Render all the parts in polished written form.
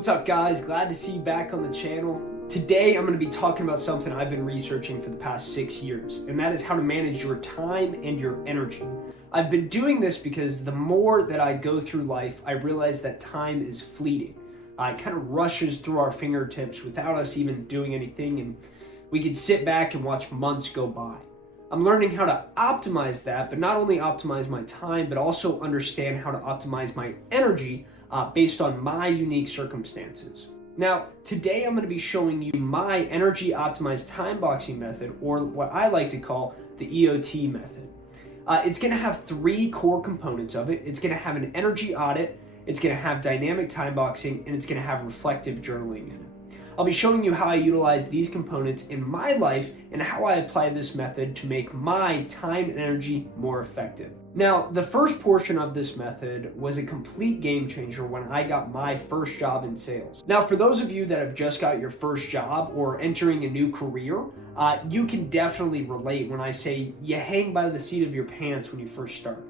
What's up, guys? Glad to see you back on the channel. Today I'm going to be talking about something I've been researching for the past 6 years, and that is how to manage your time and your energy. I've been doing this because the more that I go through life, I realize that time is fleeting. It kind of rushes through our fingertips without us even doing anything, and we can sit back and watch months go by. I'm learning how to optimize that, but not only optimize my time, but also understand how to optimize my energy based on my unique circumstances. Now, today I'm going to be showing you my energy optimized time boxing method, or what I like to call the EOT method. It's going to have 3 core components of it. It's going to have an energy audit, it's going to have dynamic time boxing, and it's going to have reflective journaling in it. I'll be showing you how I utilize these components in my life and how I apply this method to make my time and energy more effective. Now, the first portion of this method was a complete game changer when I got my first job in sales. Now, for those of you that have just got your first job or entering a new career, you can definitely relate when I say you hang by the seat of your pants when you first start.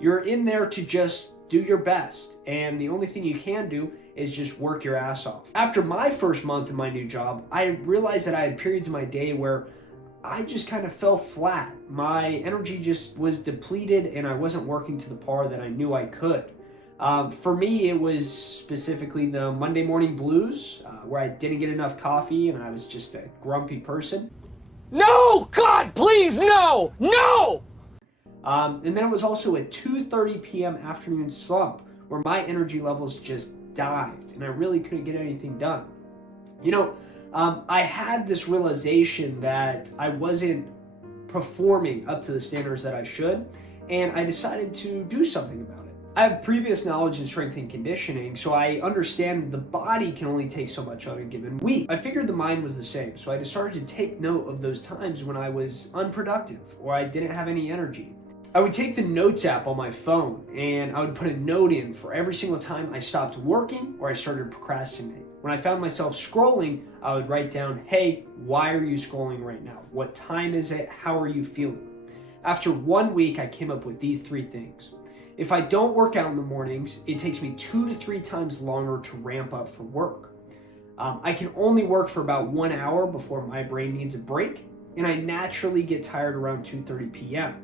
You're in there to just do your best, and the only thing you can do is just work your ass off. After my first month in my new job, I realized that I had periods in my day where I just kind of fell flat. My energy just was depleted and I wasn't working to the par that I knew I could. For me, it was specifically the Monday morning blues, where I didn't get enough coffee and I was just a grumpy person. No! God, please, no! No! And then it was also a 2:30 p.m. afternoon slump where my energy levels just dived and I really couldn't get anything done. I had this realization that I wasn't performing up to the standards that I should, and I decided to do something about it. I have previous knowledge in strength and conditioning, so I understand the body can only take so much on a given week. I figured the mind was the same, so I started to take note of those times when I was unproductive or I didn't have any energy. I would take the notes app on my phone and I would put a note in for every single time I stopped working or I started procrastinating. When I found myself scrolling, I would write down, hey, why are you scrolling right now? What time is it? How are you feeling? After 1 week, I came up with these 3 things. If I don't work out in the mornings, it takes me 2 to 3 times longer to ramp up for work. I can only work for about 1 hour before my brain needs a break, and I naturally get tired around 2:30 p.m.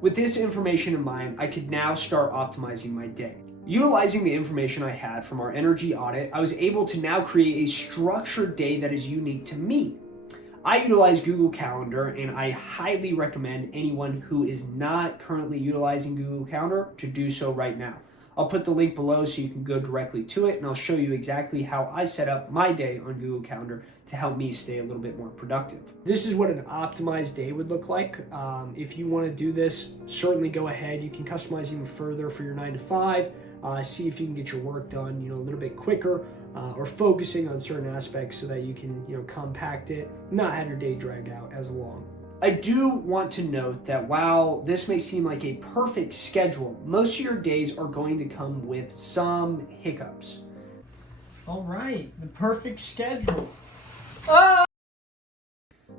With this information in mind, I could now start optimizing my day. Utilizing the information I had from our energy audit, I was able to now create a structured day that is unique to me. I utilize Google Calendar, and I highly recommend anyone who is not currently utilizing Google Calendar to do so right now. I'll put the link below so you can go directly to it, and I'll show you exactly how I set up my day on Google Calendar to help me stay a little bit more productive. This is what an optimized day would look like. If you want to do this, certainly go ahead. You can customize even further for your 9 to 5. See if you can get your work done, a little bit quicker, or focusing on certain aspects so that you can, compact it, not have your day drag out as long. I do want to note that while this may seem like a perfect schedule, most of your days are going to come with some hiccups. All right, the perfect schedule.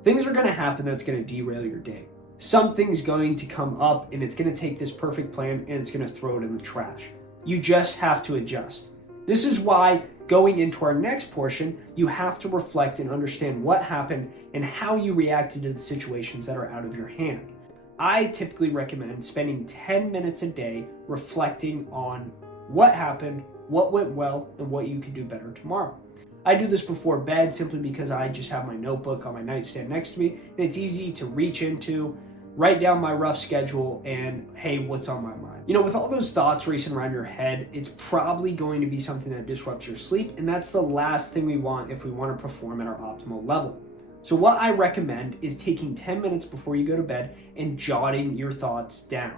Things are going to happen that's going to derail your day. Something's going to come up and it's going to take this perfect plan and it's going to throw it in the trash. You just have to adjust. This is why going into our next portion, you have to reflect and understand what happened and how you reacted to the situations that are out of your hand. I typically recommend spending 10 minutes a day reflecting on what happened, what went well, and what you could do better tomorrow. I do this before bed simply because I just have my notebook on my nightstand next to me, and it's easy to reach into, write down my rough schedule, and hey, what's on my mind? With all those thoughts racing around your head, it's probably going to be something that disrupts your sleep, and that's the last thing we want if we want to perform at our optimal level. So what I recommend is taking 10 minutes before you go to bed and jotting your thoughts down.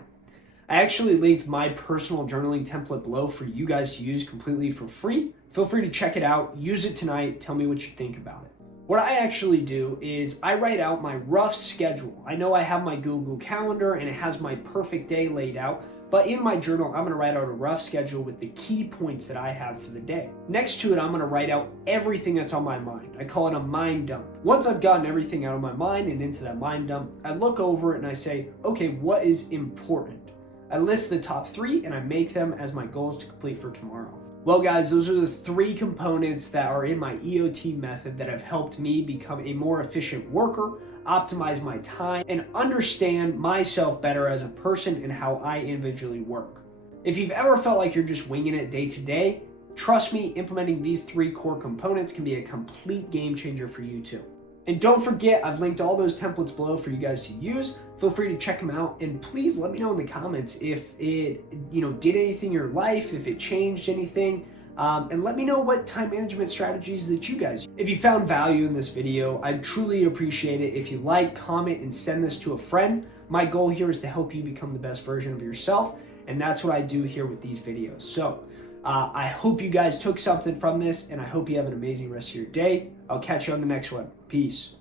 I actually linked my personal journaling template below for you guys to use completely for free. Feel free to check it out, use it tonight, tell me what you think about it. What I actually do is I write out my rough schedule. I know I have my Google Calendar and it has my perfect day laid out, but in my journal, I'm going to write out a rough schedule with the key points that I have for the day. Next to it, I'm going to write out everything that's on my mind. I call it a mind dump. Once I've gotten everything out of my mind and into that mind dump, I look over it and I say, okay, what is important? I list the top 3 and I make them as my goals to complete for tomorrow. Well guys, those are the 3 components that are in my EOT method that have helped me become a more efficient worker, optimize my time, and understand myself better as a person and how I individually work. If you've ever felt like you're just winging it day to day, trust me, implementing these 3 core components can be a complete game changer for you too. And don't forget, I've linked all those templates below for you guys to use. Feel free to check them out, and please let me know in the comments if it, did anything in your life, if it changed anything, and let me know what time management strategies that you guys use. If you found value in this video, I'd truly appreciate it if you like, comment, and send this to a friend. My goal here is to help you become the best version of yourself, and that's what I do here with these videos. So I hope you guys took something from this, and I hope you have an amazing rest of your day. I'll catch you on the next one. Peace.